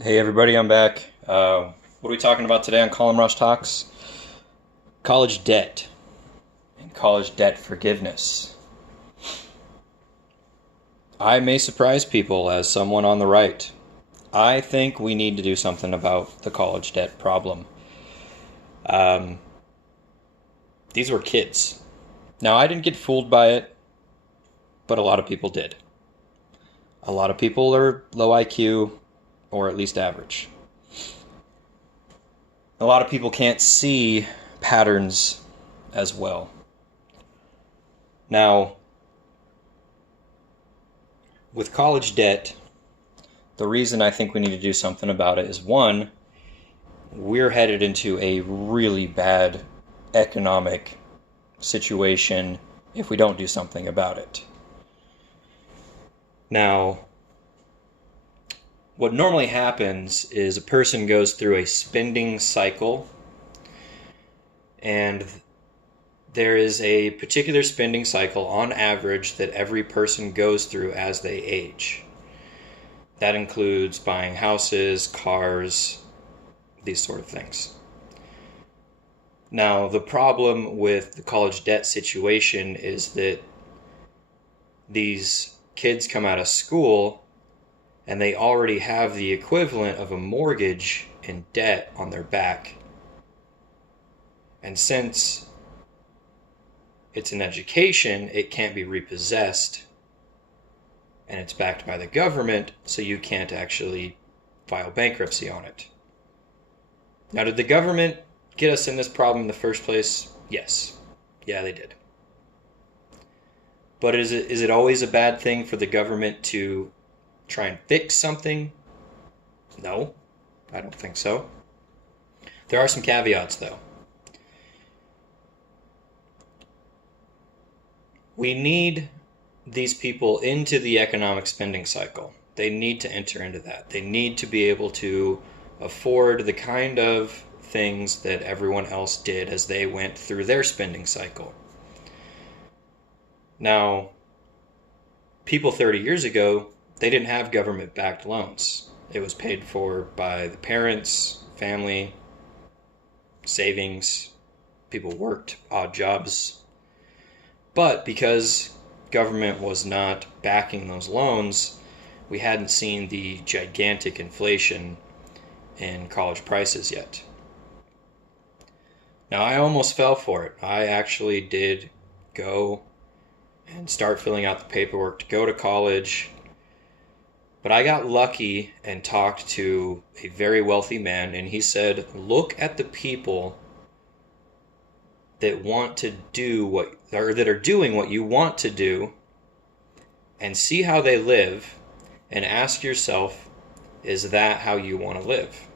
Hey everybody, I'm back. What are we talking about today on Colin Rush Talks? College debt and college debt forgiveness. I may surprise people as someone on the right. I think we need to do something about the college debt problem. Um, these were kids. Now, I didn't get fooled by it, but a lot of people did. A lot of people are low IQ, or at least average. A lot of people can't see patterns as well. Now, with college debt, the reason I think we need to do something about it is one, we're headed into a really bad economic situation if we don't do something about it. Now, what normally happens is a person goes through a spending cycle, and there is a particular spending cycle on average that every person goes through as they age. That includes buying houses, cars, these sort of things. Now, the problem with the college debt situation is that these kids come out of school and they already have the equivalent of a mortgage in debt on their back. And since it's an education, it can't be repossessed, and it's backed by the government, so you can't actually file bankruptcy on it. Now, did the government get us in this problem in the first place? Yes. Yeah, they did. But is it always a bad thing for the government to try and fix something? No, I don't think so. There are some caveats, though. We need these people into the economic spending cycle. They need to enter into that. They need to be able to afford the kind of things that everyone else did as they went through their spending cycle. Now, people 30 years ago, they didn't have government backed loans. It was paid for by the parents, family, savings. People worked odd jobs. But because government was not backing those loans, we hadn't seen the gigantic inflation in college prices yet. Now, I almost fell for it. I actually did go and start filling out the paperwork to go to college. But I got lucky and talked to a very wealthy man, and he said, look at the people that want to do what, or that are doing what you want to do, and see how they live, and ask yourself, is that how you want to live?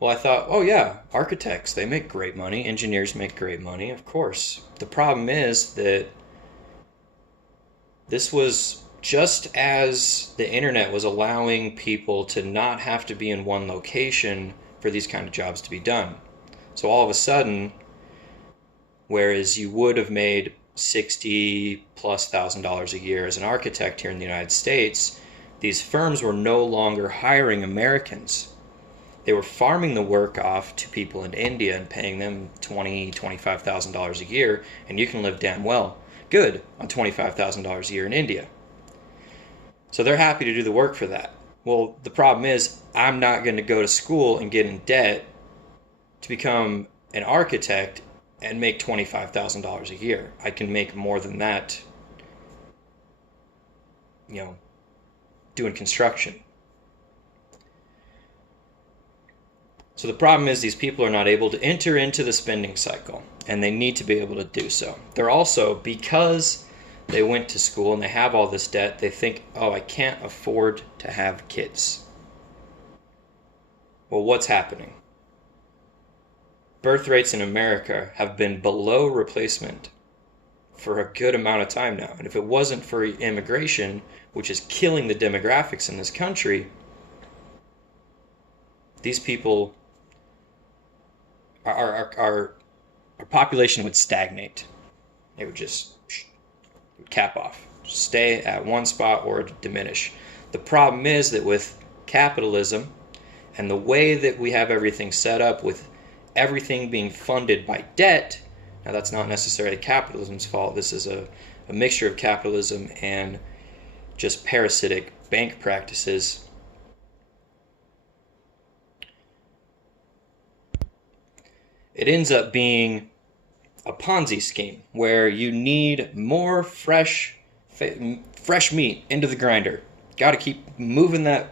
Well, I thought, oh yeah, architects, they make great money. Engineers make great money, of course. The problem is that this was just as the internet was allowing people to not have to be in one location for these kind of jobs to be done. So all of a sudden, whereas you would have made 60 plus $1,000 a year as an architect here in the United States, these firms were no longer hiring Americans. They were farming the work off to people in India and paying them $25,000 a year, and you can live damn well good on $25,000 a year in India. So they're happy to do the work for that. Well, the problem is, I'm not going to go to school and get in debt to become an architect and make $25,000 a year. I can make more than that, doing construction. So the problem is these people are not able to enter into the spending cycle, and they need to be able to do so. They're also, because they went to school and they have all this debt, they think, oh, I can't afford to have kids. Well, what's happening? Birth rates in America have been below replacement for a good amount of time now. And if it wasn't for immigration, which is killing the demographics in this country, these people, our population would stagnate. It would just cap off, stay at one spot or diminish. The problem is that with capitalism and the way that we have everything set up, with everything being funded by debt, now that's not necessarily capitalism's fault. This is a mixture of capitalism and just parasitic bank practices. It ends up being a Ponzi scheme where you need more fresh meat into the grinder. Got to keep moving that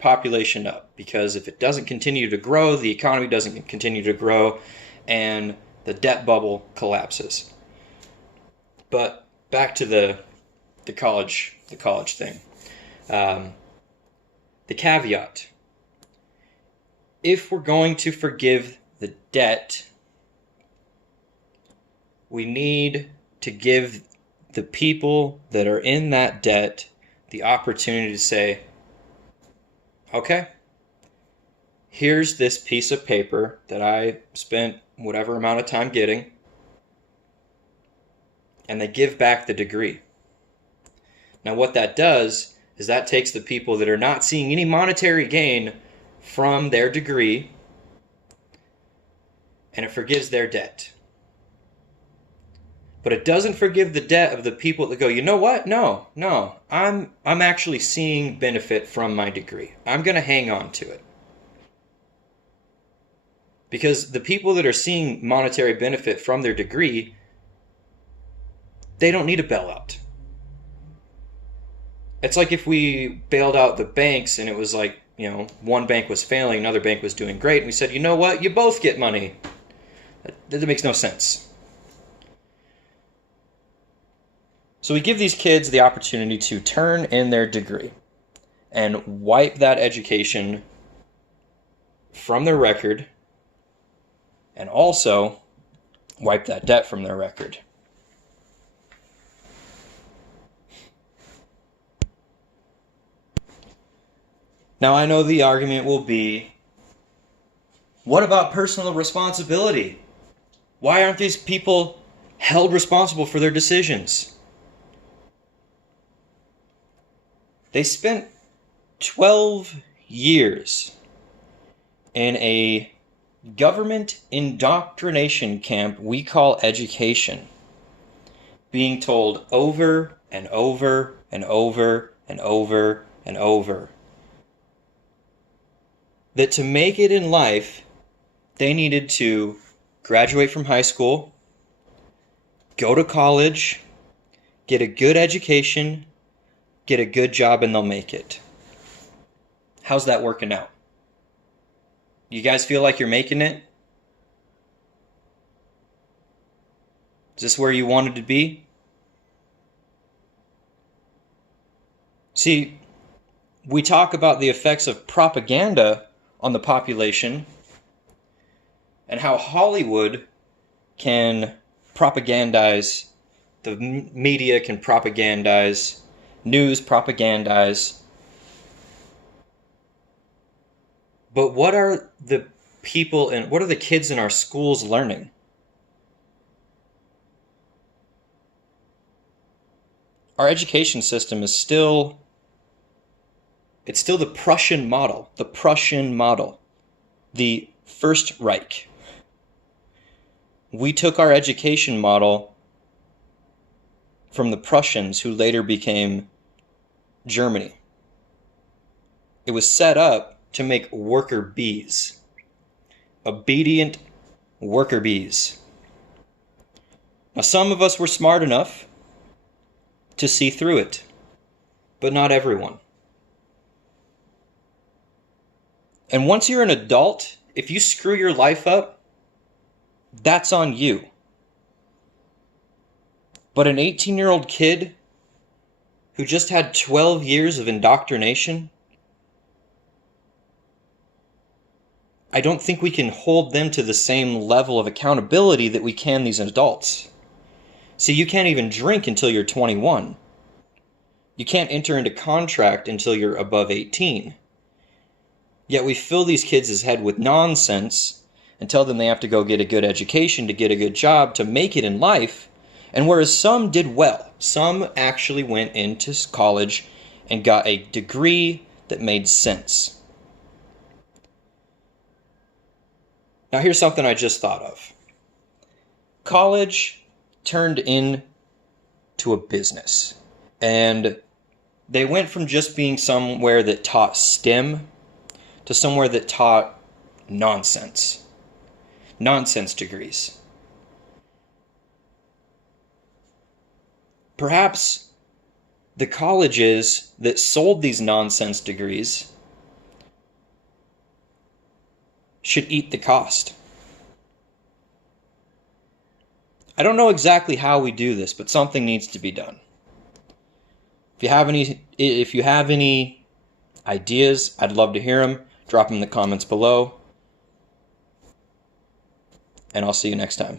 population up, because if it doesn't continue to grow, the economy doesn't continue to grow, and the debt bubble collapses. But back to the college thing. The caveat: if we're going to forgive the debt, we need to give the people that are in that debt the opportunity to say, okay, here's this piece of paper that I spent whatever amount of time getting, and they give back the degree. Now what that does is that takes the people that are not seeing any monetary gain from their degree, and it forgives their debt. But it doesn't forgive the debt of the people that go, you know what? No, I'm actually seeing benefit from my degree. I'm going to hang on to it. Because the people that are seeing monetary benefit from their degree, they don't need a bailout. It's like if we bailed out the banks and it was like, one bank was failing, another bank was doing great, and we said, you know what? You both get money. That makes no sense. So we give these kids the opportunity to turn in their degree and wipe that education from their record, and also wipe that debt from their record. Now I know the argument will be, what about personal responsibility? Why aren't these people held responsible for their decisions? They spent 12 years in a government indoctrination camp we call education, being told over and over and over and over and over that to make it in life, they needed to graduate from high school, go to college, get a good education, get a good job, and they'll make it. How's that working out? You guys feel like you're making it? Is this where you wanted to be? See, we talk about the effects of propaganda on the population and how Hollywood can propagandize, the media can propagandize, news propagandize. But what are the people and what are the kids in our schools learning? Our education system is still the Prussian model, the First Reich. We took our education model from the Prussians, who later became Germany. It was set up to make worker bees, obedient worker bees. Now, some of us were smart enough to see through it, but not everyone. And once you're an adult, if you screw your life up, that's on you. But an 18-year-old kid who just had 12 years of indoctrination, I don't think we can hold them to the same level of accountability that we can these adults. See, you can't even drink until you're 21. You can't enter into contract until you're above 18. Yet we fill these kids' head with nonsense and tell them they have to go get a good education to get a good job to make it in life. And whereas some did well, some actually went into college and got a degree that made sense. Now here's something I just thought of. College turned into a business, and they went from just being somewhere that taught STEM to somewhere that taught nonsense degrees. Perhaps the colleges that sold these nonsense degrees should eat the cost. I don't know exactly how we do this, but something needs to be done. If you have any ideas, I'd love to hear them. Drop them in the comments below. And I'll see you next time.